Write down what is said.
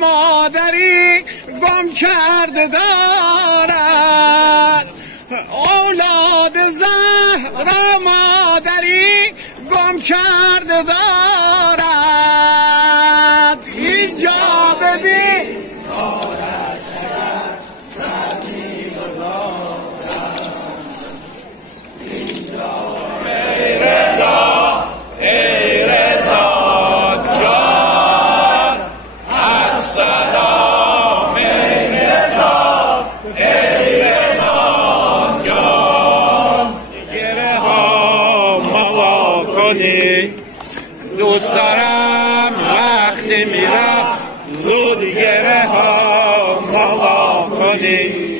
مادری گم کرده دارد، اولاد زهرا مادری گم کرده دارد. اینجا ببین دوست دارم وقتی میرم زود گره ها مالا کنی.